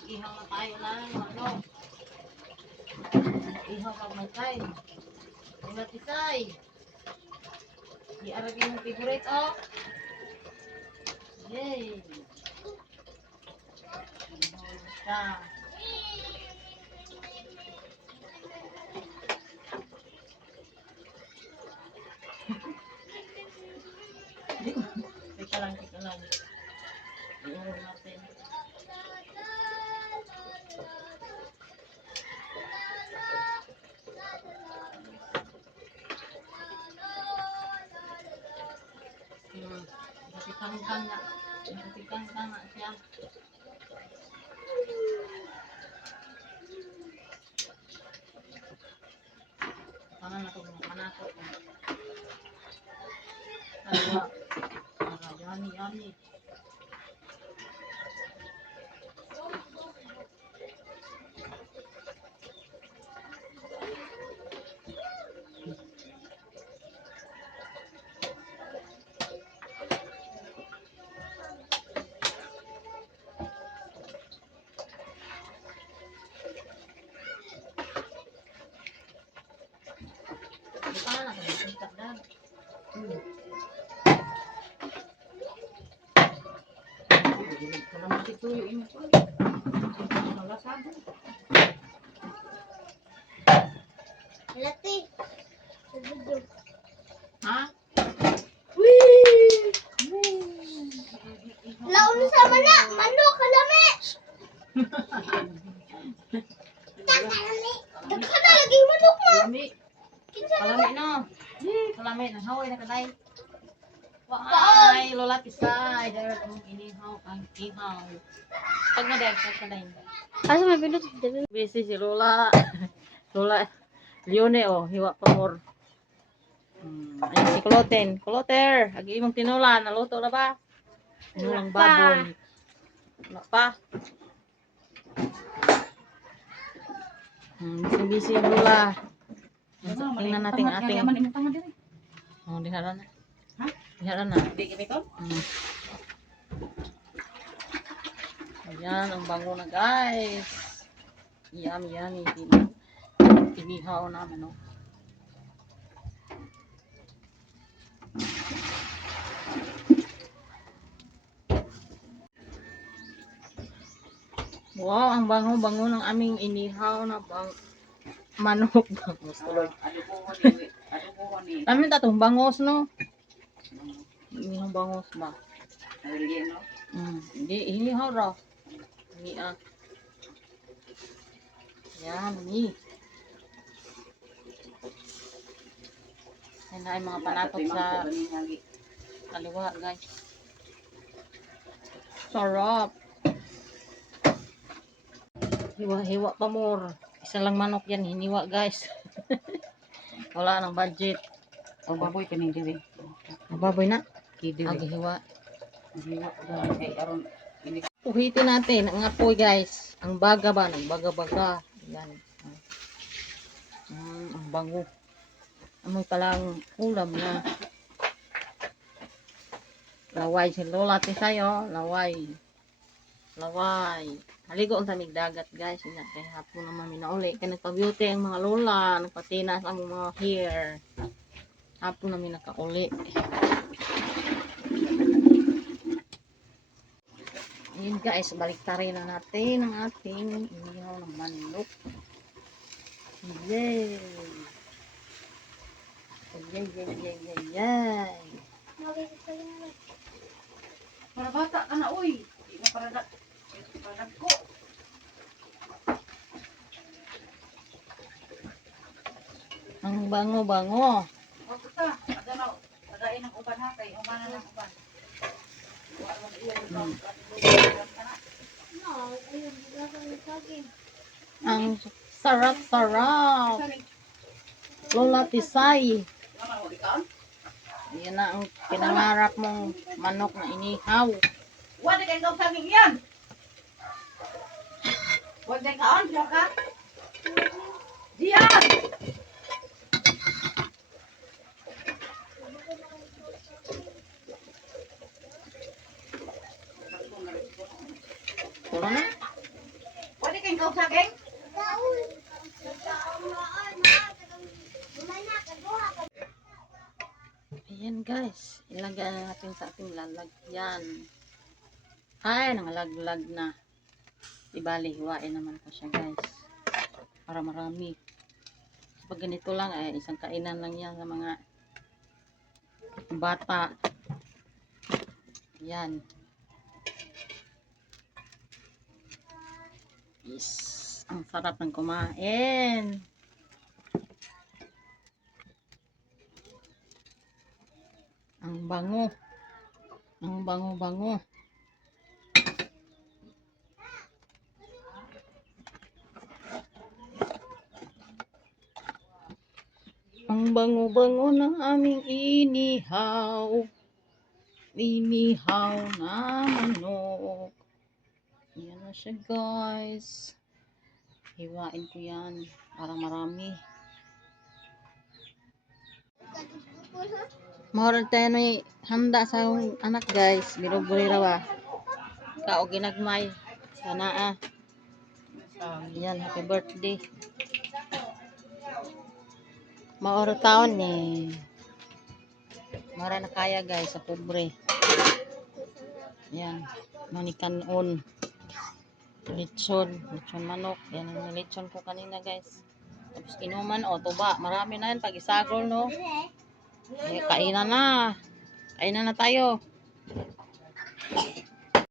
Nag-ihaw na tayo na, ano. Nag-ihaw pag may time. Wala tisay. Di aragin yung favorite, oh. Yay. Ihaw na siya. Teka lang, teka lang. Ihaw natin. Natikan-kan na. Natikan-kan na siya. Pangan ako ng panako. Awa. Ara, yummy, yummy. Masih tuyo ini pun. Kalau sabu. Lati. Sa video. Ha? Laon sama na, manok kalami. Takalami. Daghan na lagi manok mo. Kalami. Kalami no. Kalami na haway na kanay. Waay, lola tisay. Dahil ang inihaw ang ihaw. Pag na dahil sa kanay. Asa may pinot? Busy si Lola. Lola. Leone oh, hiwa pa more. Hmm, ayun si Cloten. Cloter, agi imong tinula, naluto na ba? Tinulang baboy. Wala pa. Hmm, busy busy yung Lola. Tingnan natin ang ating. Oh, dihara na. Ha? Dihara na. Di ito? Hmm. Ayan, ang bango na guys. Yummy, yummy. Tinihaw namin, no? Wow, ang bango-bango ng aming inihaw na bang manok. Bangos. Ano? Ano ko ni? Kami tatong bangos, no? Inihang bangos ba? Mm, hindi, hinihaw raw. Hindi ah. Yan, ni. Yan na ay mga panatot sa kaliwa, guys. Sarap. Hiwa-hiwa pa more. Isa lang manok yan, hiniwa, guys. Wala nang budget. Ang baboy kaning diri. Baboy na. Kidi. Agi hiwa. Kay aron ini Uhitin natin ang apoy guys. Ang baga ba? Nagbaga-baga. Yan. Mm, ang bango. Amoy palang ulam na. Laway si Lola ti sayo. Laway. Laway. Haligo ang tamig dagat guys. Yan. Kaya hapon naman minauli. Kaya nagpa-beauty ang mga lola. Nagpatinas ang mga hair. Hapon namin nakauli. Yun guys, baliktarin na natin ang ating inihaw ng manok. Yay! Yay, yay, yay, yay, yay! para bata ka na uy. Di na para da. Para ko. Ang bango-bango. O ta, ada na. Padain ang uban ha kay uban na lang uban. Wala kang saging. Ang sarap-sarap. Lola ikaw? Yan na ang pinangarap mong manok na inihaw. Wa na kay saging yan. Wag na kaon, diya ka. Diyan. Puro na. og saging? Ayan guys, ilagay na natin sa ating lalagyan. Ay, nangalaglag na. Ibali, hiwain naman ko siya guys. Para marami. Pag ganito lang, ay isang kainan lang yan sa mga bata. Yan. Yes. Ang sarap ng kumain. Ang bango. Ang bango-bango. Ang bango-bango ng aming inihaw. Inihaw na manok. Yan na siya guys. Hiwain ko yan para marami. Moral tayo na handa sa anak guys. Birobori rawa. Kao ginagmay. Sana ah. Yan, happy birthday. Maoro taon ni. Mara na kaya guys sa pobre. Yan. Manikanon. Lechon. Lechon manok. Yan ang lechon ko kanina guys. Tapos inuman o tuba. Marami na yan pag isagol no. Eh, kainan na. Kainan na tayo.